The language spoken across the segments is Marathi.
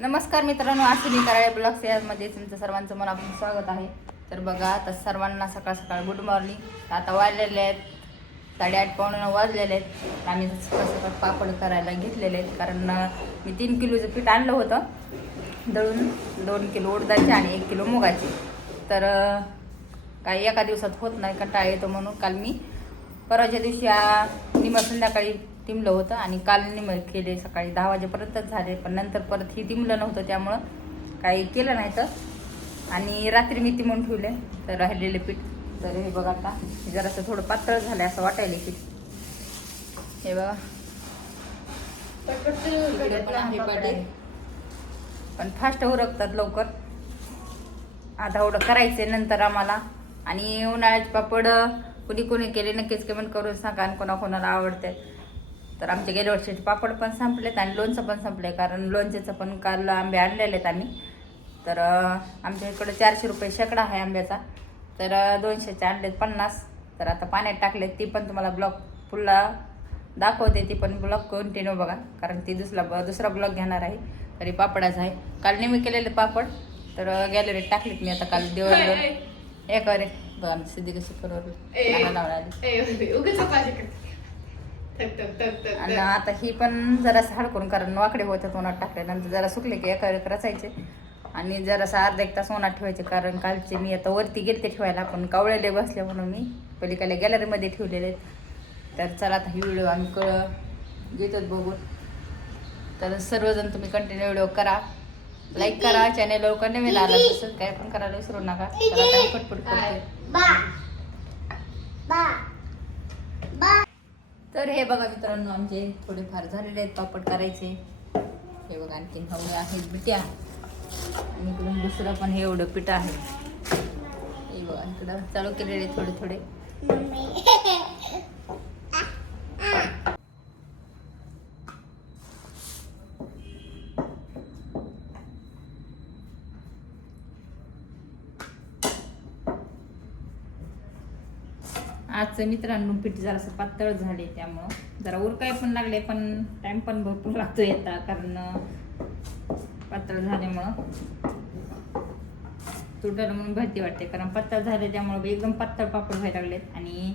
नमस्कार मित्रांनो, आश्विनी कराळे ब्लॉग्स यामध्ये तुमचं सर्वांचं मनापासून स्वागत आहे. तर बघा, आता सर्वांना सकाळ सकाळ गुड मॉर्निंग. आता वाजलेले आहेत 8:30 पावणे 9 वाजलेले आहेत. आम्ही सकाळ सकाळ पापड करायला घेतलेले आहेत, कारण मी 3 किलोचं पीठ आणलं होतं दळून. 2 किलो उडदाचे आणि 1 किलो मुगाचे. तर काही एका दिवसात होत नाही, कंटाळा येतो, म्हणून काल मी परवाच्या दिवशी निम संध्याकाळी टिमलं होतं आणि काल निम केले सकाळी 10 वाजेपर्यंतच झाले. पण नंतर परत ही टिमलं नव्हतं, त्यामुळं काही केलं नाही. तर आणि रात्री मी तिमून ठेवले तर राहिलेले पीठ. तर हे बघा, आता हे जरासं थोडं पातळ झालं असं वाटायला पीठ. हे बघा, पण फास्ट उरकतात लवकर. आता एवढं करायचं नंतर आम्हाला. आणि उन्हाळ्याचे पापड कुणी कोणी केले नक्कीच कमेंट करून सांगा, आणि कोणाकोणाला आवडते. तर आमच्या गेल्या वर्षीचे पापड पण संपलेत आणि लोणचं पण संपले, कारण लोणच्याचं पण काल आंबे आणलेले आहेत आम्ही. तर आमच्या इकडं 400 रुपये शेकडा आहे आंब्याचा. तर 200चे आणलेत 50. तर आता पाण्यात टाकलेत, ती पण तुम्हाला ब्लॉग पुन्हा दाखवते. ती पण ब्लॉग कंटिन्यू बघा, कारण ती दुसरा ब्लॉग घेणार आहे. तरी पापडाचा आहे. काल नेहमी केलेले पापड तर गॅलरीत टाकलीत मी. आता काल दिवसभर एक रे बघा सिद्धी कशी आणि आता ही पण जरासं हडकून, कारण वाकडे होतात उन्हात टाकल्यानंतर. जरा सुकले की एका रचायचे आणि जरासं अर्धा एक तास उन्हात ठेवायचे, कारण कालचे मी आता वरती गेलते ठेवायला, पण कावळेले बसले म्हणून मी पलीकडे गॅलरीमध्ये ठेवलेले आहेत. तर चला, आता ही व्हिडिओ आम्ही घेतो बघून. तर सर्वजण तुम्ही कंटिन्यू व्हिडिओ करा, लाईक करा, चॅनल लवकर नवीन आला तसं काय पण करायला विसरू नका. तर आता मी पटपट करते. तर हे बघा मित्रांनो, आमचे थोडेफार झालेले आहेत पापड करायचे. हे बघा, आणखीन हवं आहेत बिट्या, आणि इकडून दुसरं पण हे एवढं पीठ आहे. हे बघा, इकडं चालू केलेले थोडे थोडे. आजचं मित्रांनो पीठ जरासं पातळ झाले, त्यामुळं जरा उरकाय पण लागले, पण टाइम पण भरपूर लागतो येता, कारण पातळ झाल्यामुळं तुटलं म्हणून भरती वाटते. कारण पातळ झाले त्यामुळं एकदम पातळ पापड व्हायला लागलेत. आणि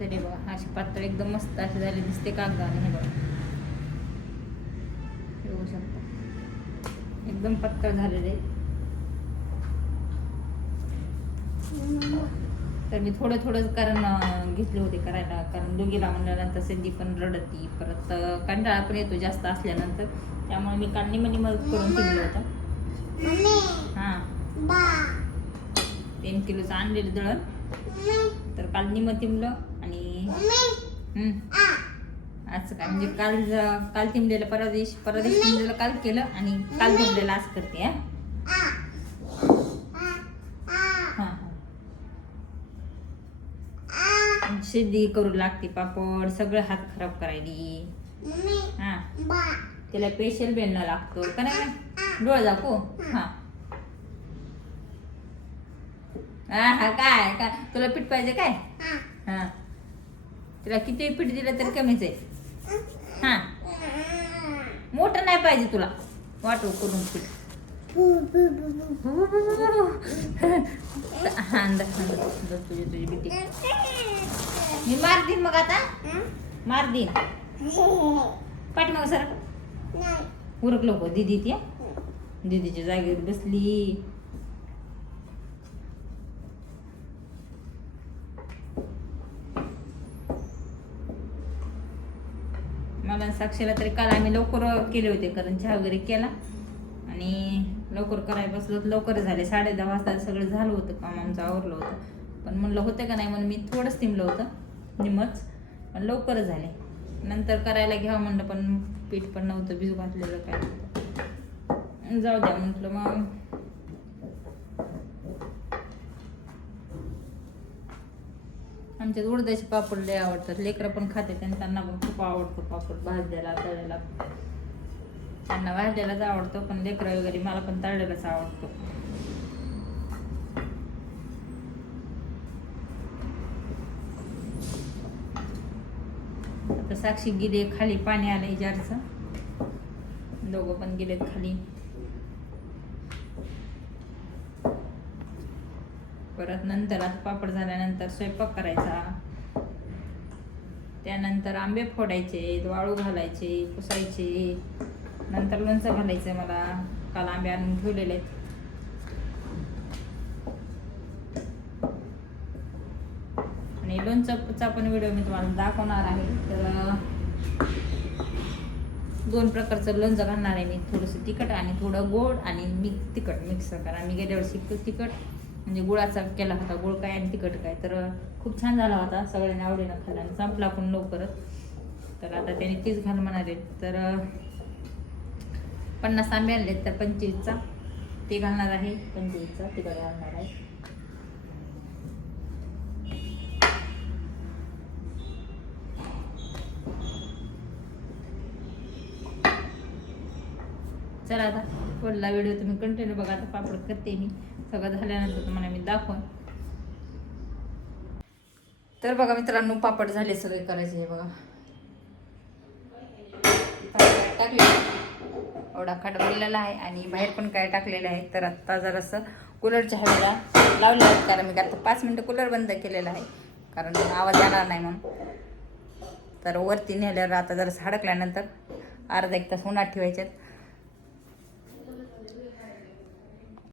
तरी बघा, असे पातळ एकदम मस्त असे झाले दिसते कागदाने. हे बघा, बघू शकता एकदम पातळ झालेले. तर मी थोडं थोडं कारण घेतले होते करायला, कारण दोघीला म्हणल्यानंतर सिद्धी पण रडती, परत कंटाळा पण येतो जास्त असल्यानंतर. त्यामुळे मी काल निम करून ठेवलं होतं. हां, 3 किलोचं आणलेलं दळण. तर काल निम तिमलं आणि असं काय म्हणजे काल तिमलेलं परवा दिवशी तिमलेलं काल केलं, आणि काल तिमलेलं असं करते. सिद्धी करू लागते पापड, सगळं हात खराब करायली. त्याला स्पेशल बेलणं लागतो का नाही? डोळ दाखव. हा काय काय तुला पीठ पाहिजे काय? हा, तुला किती पीठ दिलं तरी कमीच आहे. हा, मोठं नाही पाहिजे तुला, वाटू करून पीठ. तुझी बिटी मी मार दिन मग, आता मार दिन पाठी मग सर उरक लोक. दिदी ती दिदीच्या जागेवर बसली. मला साक्षीला तरी काल आम्ही लवकर केले होते, कारण चहा वगैरे केला आणि लवकर करायला बसलो. लवकर झाले, 10:30 वाजता सगळं झालं होतं, काम आमचं आवरलं होतं. पण म्हणलं होतं का नाही म्हणून मी थोडंच तिमलं होतं निमच, पण लवकर झाले. नंतर करायला घ्यावं म्हणलं, पण पीठ पण नव्हतं भिजू घातलेलं काय नव्हतं. जाऊ द्या म्हटलं मग. आमच्यात उडदाचे पापड लय आवडतात, लेकरं पण खाते, त्यांना पण खूप आवडतो पापड भाजलेला तळलेला. त्यांना भाजलेलाच आवडतो, पण लेकरं वगैरे मला पण तळलेलाच आवडतो. तर साक्षी गेले खाली, पाणी आलंय जारचं, दोघं पण गेलेत खाली. परत नंतर आता पापड झाल्यानंतर स्वयंपाक करायचा, त्यानंतर आंबे फोडायचे, वाळू घालायचे, पुसायचे, नंतर लोणचं घालायचं. मला काल आंबे आणून ठेवलेले आहेत. आणि लोणचंचा पण व्हिडिओ मी तुम्हाला दाखवणार आहे. तर 2 प्रकारचं लोणचं घालणार आहे मी, थोडंसं तिखट आणि थोडं गोड आणि तिखट मिक्स करा. मी गेल्या वर्षी तिखट म्हणजे गुळाचा केला होता, गुळ काय आणि तिखट काय, तर खूप छान झाला होता, सगळ्यांनी आवडीनं खाल्ला आणि संपला पण लवकरच. तर आता त्याने 30 घाल म्हणाले, तर 50 आंबे आणलेत, तर 25चा ते घालणार आहे, 25चा तिखट घालणार आहे. चला आता पुढला व्हिडिओ तुम्ही कंटिन्यू बघा. आता पापड करते मी, सगळं झाल्यानंतर तुम्हाला मी दाखवून. तर बघा मित्रांनो, पापड झाले सगळे करायचे. बघा टाकले, एवढा खाट भरलेला आहे आणि बाहेर पण काय टाकलेलं आहे. तर आत्ता जरासं कूलरच्या हवेला लावलेलं आहे, कारण मी आता 5 मिनटं कूलर बंद केलेला आहे, कारण आवाज येणार नाही म्हणून. तर वरती नेल्यावर आता जरासं हडकल्यानंतर अर्धा 1 तास उन्हात ठेवायच्यात.